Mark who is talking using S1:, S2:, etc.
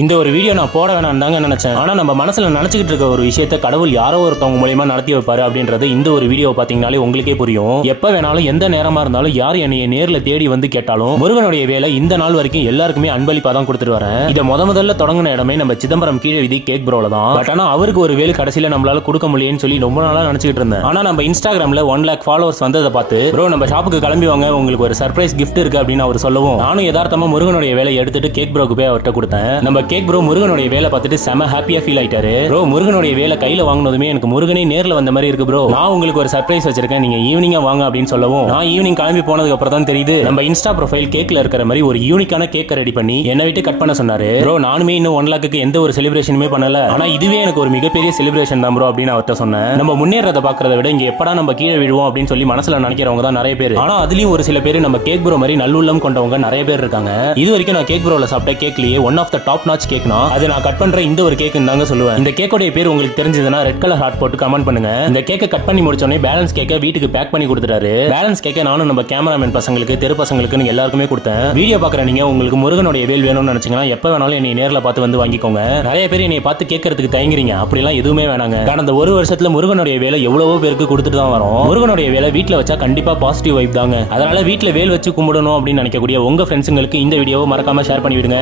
S1: இந்த ஒரு வீடியோ நான் போட வேணாம் தாங்க நினைச்சேன். ஆனா நம்ம மனசுல நினைச்சுக்கிட்டு இருக்க ஒரு விஷயத்த கடவுள் யாரோ ஒருத்தவங்க மூலியமா நடத்தி வைப்பாரு அப்படின்றது இந்த ஒரு வீடியோ பார்த்தீங்கனாலே உங்களுக்கே புரியும். எப்ப வேணாலும் எந்த நேரமா இருந்தாலும் யார் என்னைய நேர்ல தேடி வந்து கேட்டாலும் முருகனுடைய வேலை இந்த நாள் வரைக்கும் எல்லாருக்குமே அன்பளிப்பா தான் கொடுத்துட்டு வரேன். இதை முத முதல்ல தொடங்கின இடமே நம்ம சிதம்பரம் கீழே விதி கேக் ப்ரோல தான். பட் ஆனா அவருக்கு ஒரு வேலை கடைசியில நம்மளால கொடுக்க முடியும்னு சொல்லி ரொம்ப நாளா நினச்சிக்கிட்டு இருந்தேன். ஆனா நம்ம இன்ஸ்டாகிராம்ல ஒன் லேக் ஃபாலோவர்ஸ் வந்ததை பார்த்து ப்ரோ நம்ம ஷாப்புக்கு கிளம்பி வாங்க உங்களுக்கு ஒரு சர்ப்ரைஸ் கிஃப்ட் இருக்கு அப்படின்னு அவர் சொல்லவும் நானும் யதார்த்தமா முருகனுடைய வேலையை எடுத்துட்டு கேக் ப்ரோக்கு போய் அவர்கிட்ட கொடுத்தேன். நம்ம கேக் ப்ரோ முருகனுடைய வேலை பார்த்துட்டு செம ஹாப்பியா ஃபீல் ஆயிட்டாரு. ப்ரோ முருகனுடைய வேலை கையில வாங்கினதுமே எனக்கு முருகனே நேர்ல வந்த மாதிரி இருக்கு ப்ரோ நான் உங்களுக்கு ஒரு சர்ப்ரைஸ் வச்சிருக்கேன். நீங்க ஈவினிங்கா வாங்க அப்படின்னு சொல்லவும் நான் ஈவினிங் கிளம்பி போனதுக்கு அப்புறம் தான் தெரியுது. நம்ம இன்ஸ்டா ப்ரொஃபைல் கேக்ல இருக்கிற மாதிரி ஒரு யூனிக்கான கேக்கை ரெடி பண்ணி என்னை விட்டு கட் பண்ண சொன்னாரு. ப்ரோ நானுமே இன்னும் ஒன் லாக்குக்கு எந்த ஒரு செலிப்ரேஷனுமே பண்ணல. ஆனா இதுவே எனக்கு ஒரு மிகப்பெரிய செலிப்ரேஷன் தான் ப்ரோ அப்படின்னு அவர்கிட்ட சொன்னேன். நம்ம முன்னேறத பாக்குறத விட இங்க எப்படா நம்ம கீழே விழுவோம் அப்படின்னு சொல்லி மனசுல நினைக்கிறவங்க தான் நிறைய பேர். ஆனா அதுலயும் ஒரு சில பேர் நம்ம கேக் ப்ரோ மாதிரி நல்லுள்ளம் கொண்டவங்க நிறைய பேர் இருக்காங்க. இது வரைக்கும் நான் கேக் ப்ரோல சாப்பிட்ட கேக்லயே ஒன் ஆஃப் த டாப் ஏதாச்சும் கேக்னா அதை நான் கட் பண்ற இந்த ஒரு கேக் தாங்க சொல்லுவேன். இந்த கேக்கோடைய பேர் உங்களுக்கு தெரிஞ்சதுன்னா ரெட் கலர் ஹார்ட் போட்டு கமெண்ட் பண்ணுங்க. இந்த கேக்கை கட் பண்ணி முடிச்சோடனே பேலன்ஸ் கேக்கை வீட்டுக்கு பேக் பண்ணி கொடுத்துட்டாரு. பேலன்ஸ் கேக்கை நானும் நம்ம கேமராமேன் பசங்களுக்கு தெரு பசங்களுக்குன்னு எல்லாருக்குமே கொடுத்தேன். வீடியோ பாக்குற நீங்க உங்களுக்கு முருகனுடைய வேல் வேணும்னு நினைச்சீங்கன்னா எப்ப வேணாலும் என்னை நேரில் பார்த்து வந்து வாங்கிக்கோங்க. நிறைய பேர் என்னை பார்த்து கேட்கறதுக்கு தயங்குறீங்க. அப்படிலாம் எதுவுமே வேணாங்க. கடந்த ஒரு வருஷத்துல முருகனுடைய வேலை எவ்வளவோ பேருக்கு கொடுத்துட்டு தான் வரோம். முருகனுடைய வேலை வீட்டில் வச்சா கண்டிப்பா பாசிட்டிவ் வைப் தாங்க. அதனால வீட்டில் வேல் வச்சு கும்பிடணும் அப்படின்னு நினைக்கக்கூடிய உங்க ஃப்ரெண்ட்ஸுங்களுக்கு இந்த வீடியோவை மறக்காம ஷேர் பண்ணிவிடுங்க.